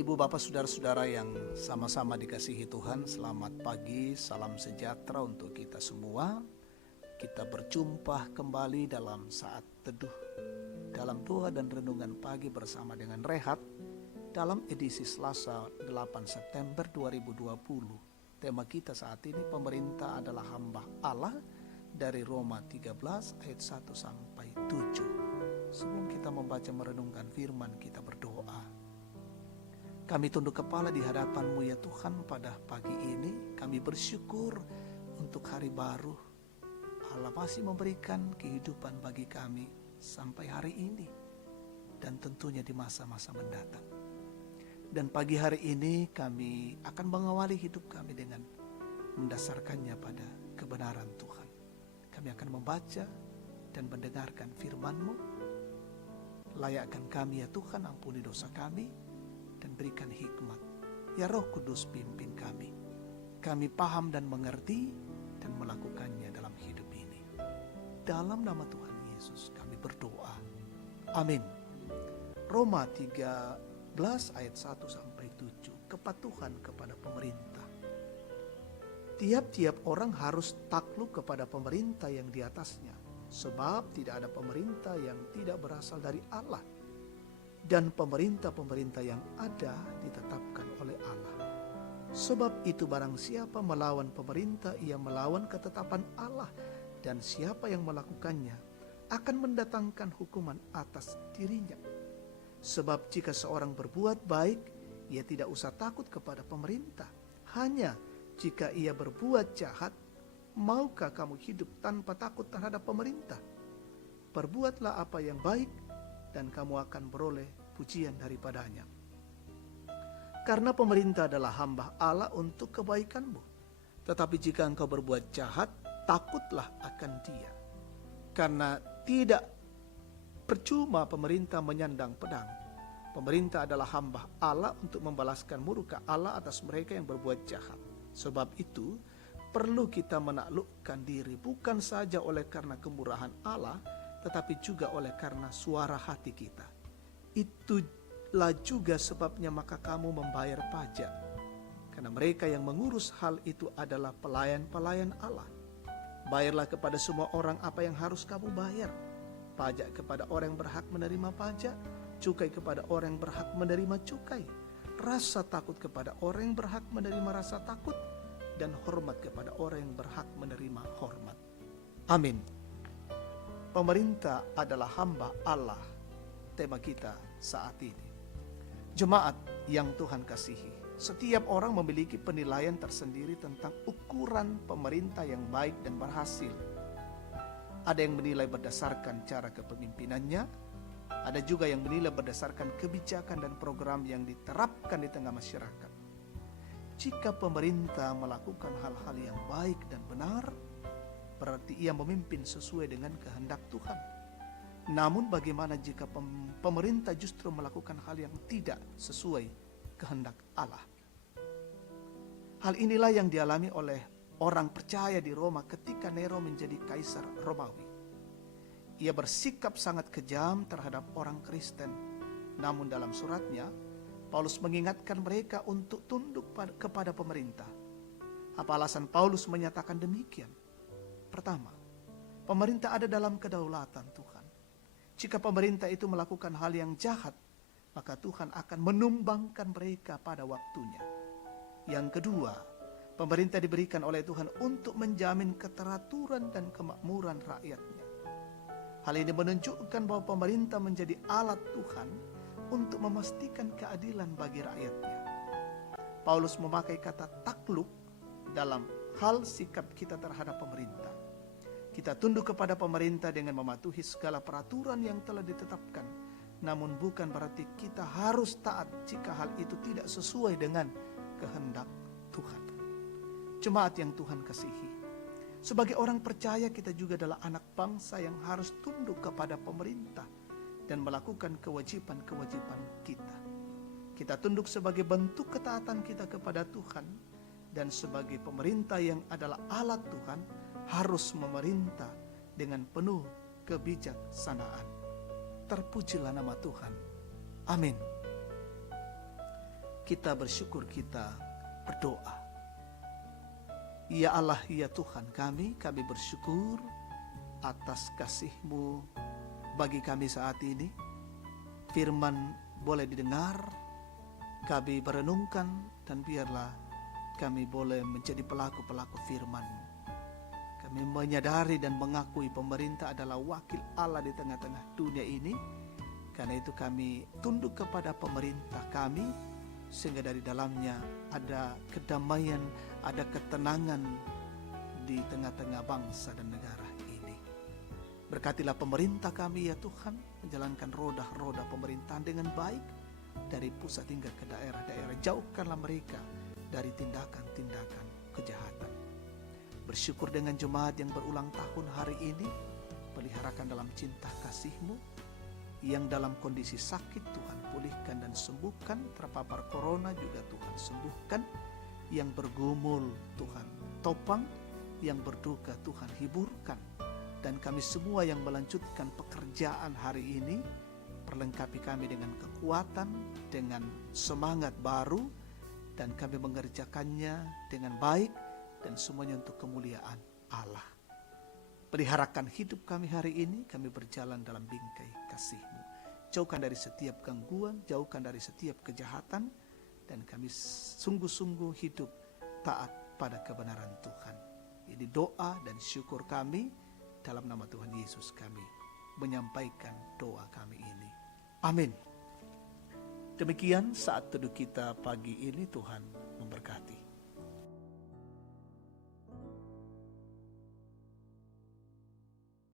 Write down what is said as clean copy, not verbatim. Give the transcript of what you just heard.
Ibu, Bapak, saudara-saudara yang sama-sama dikasihi Tuhan, selamat pagi, salam sejahtera untuk kita semua. Kita berjumpa kembali dalam saat teduh, dalam doa dan renungan pagi bersama dengan Rehat, dalam edisi Selasa 8 September 2020. Tema kita saat ini, pemerintah adalah hamba Allah, dari Roma 13 ayat 1 sampai 7. Sebelum kita membaca merenungkan firman, kita berdoa. Kami tunduk kepala di hadapan-Mu ya Tuhan pada pagi ini. Kami bersyukur untuk hari baru. Allah masih memberikan kehidupan bagi kami sampai hari ini. Dan tentunya di masa-masa mendatang. Dan pagi hari ini kami akan mengawali hidup kami dengan mendasarkannya pada kebenaran Tuhan. Kami akan membaca dan mendengarkan firman-Mu. Layakkan kami ya Tuhan, ampuni dosa kami. Dan berikan hikmat. Ya Roh Kudus, pimpin kami. Kami paham dan mengerti dan melakukannya dalam hidup ini. Dalam nama Tuhan Yesus kami berdoa. Amin. Roma 13 ayat 1 sampai 7. Kepatuhan kepada pemerintah. Tiap-tiap orang harus takluk kepada pemerintah yang di atasnya. Sebab tidak ada pemerintah yang tidak berasal dari Allah. Dan pemerintah-pemerintah yang ada ditetapkan oleh Allah. Sebab itu barang siapa melawan pemerintah, ia melawan ketetapan Allah. Dan siapa yang melakukannya akan mendatangkan hukuman atas dirinya. Sebab jika seorang berbuat baik, ia tidak usah takut kepada pemerintah. Hanya jika ia berbuat jahat, maukah kamu hidup tanpa takut terhadap pemerintah? Perbuatlah apa yang baik, dan kamu akan beroleh pujian daripadanya. Karena pemerintah adalah hamba Allah untuk kebaikanmu. Tetapi jika engkau berbuat jahat, takutlah akan dia. Karena tidak percuma pemerintah menyandang pedang. Pemerintah adalah hamba Allah untuk membalaskan murka Allah atas mereka yang berbuat jahat. Sebab itu, perlu kita menaklukkan diri bukan saja oleh karena kemurahan Allah, tetapi juga oleh karena suara hati kita. Itulah juga sebabnya maka kamu membayar pajak. Karena mereka yang mengurus hal itu adalah pelayan-pelayan Allah. Bayarlah kepada semua orang apa yang harus kamu bayar. Pajak kepada orang yang berhak menerima pajak, cukai kepada orang yang berhak menerima cukai, rasa takut kepada orang yang berhak menerima rasa takut, dan hormat kepada orang yang berhak menerima hormat. Amin. Pemerintah adalah hamba Allah, tema kita saat ini. Jemaat yang Tuhan kasihi, setiap orang memiliki penilaian tersendiri tentang ukuran pemerintah yang baik dan berhasil. Ada yang menilai berdasarkan cara kepemimpinannya, ada juga yang menilai berdasarkan kebijakan dan program yang diterapkan di tengah masyarakat. Jika pemerintah melakukan hal-hal yang baik dan benar, berarti ia memimpin sesuai dengan kehendak Tuhan. Namun bagaimana jika pemerintah justru melakukan hal yang tidak sesuai kehendak Allah? Hal inilah yang dialami oleh orang percaya di Roma ketika Nero menjadi kaisar Romawi. Ia bersikap sangat kejam terhadap orang Kristen. Namun dalam suratnya, Paulus mengingatkan mereka untuk tunduk kepada pemerintah. Apa alasan Paulus menyatakan demikian? Pertama, pemerintah ada dalam kedaulatan Tuhan. Jika pemerintah itu melakukan hal yang jahat, maka Tuhan akan menumbangkan mereka pada waktunya. Yang kedua, pemerintah diberikan oleh Tuhan untuk menjamin keteraturan dan kemakmuran rakyatnya. Hal ini menunjukkan bahwa pemerintah menjadi alat Tuhan untuk memastikan keadilan bagi rakyatnya. Paulus memakai kata takluk dalam hal sikap kita terhadap pemerintah. Kita tunduk kepada pemerintah dengan mematuhi segala peraturan yang telah ditetapkan. Namun bukan berarti kita harus taat jika hal itu tidak sesuai dengan kehendak Tuhan. Jemaat yang Tuhan kasihi, sebagai orang percaya kita juga adalah anak bangsa yang harus tunduk kepada pemerintah dan melakukan kewajiban-kewajiban kita. Kita tunduk sebagai bentuk ketaatan kita kepada Tuhan, dan sebagai pemerintah yang adalah alat Tuhan harus memerintah dengan penuh kebijaksanaan. Terpujilah nama Tuhan. Amin. kita bersyukur, kita berdoa. Ya Allah, ya Tuhan kami bersyukur atas kasih-Mu bagi kami saat ini. Firman boleh didengar, kami merenungkan, dan biarlah kami boleh menjadi pelaku-pelaku firman-Mu. Kami menyadari dan mengakui pemerintah adalah wakil Allah di tengah-tengah dunia ini. Karena itu kami tunduk kepada pemerintah kami, sehingga dari dalamnya ada kedamaian, ada ketenangan di tengah-tengah bangsa dan negara ini. Berkatilah pemerintah kami ya Tuhan, menjalankan roda-roda pemerintahan dengan baik, dari pusat hingga ke daerah-daerah. Jauhkanlah mereka dari tindakan-tindakan kejahatan. Bersyukur dengan jemaat yang berulang tahun hari ini, peliharakan dalam cinta kasih-Mu. Yang dalam kondisi sakit Tuhan pulihkan dan sembuhkan, terpapar corona juga Tuhan sembuhkan, yang bergumul Tuhan topang, yang berduka Tuhan hiburkan, dan kami semua yang melanjutkan pekerjaan hari ini, perlengkapi kami dengan kekuatan, dengan semangat baru, dan kami mengerjakannya dengan baik, dan semuanya untuk kemuliaan Allah. Peliharakan hidup kami hari ini, kami berjalan dalam bingkai kasih-Mu. Jauhkan dari setiap gangguan, jauhkan dari setiap kejahatan, dan kami sungguh-sungguh hidup taat pada kebenaran Tuhan. Ini doa dan syukur kami, dalam nama Tuhan Yesus kami menyampaikan doa kami ini. Amin. Demikian saat teduh kita pagi ini, Tuhan memberkati.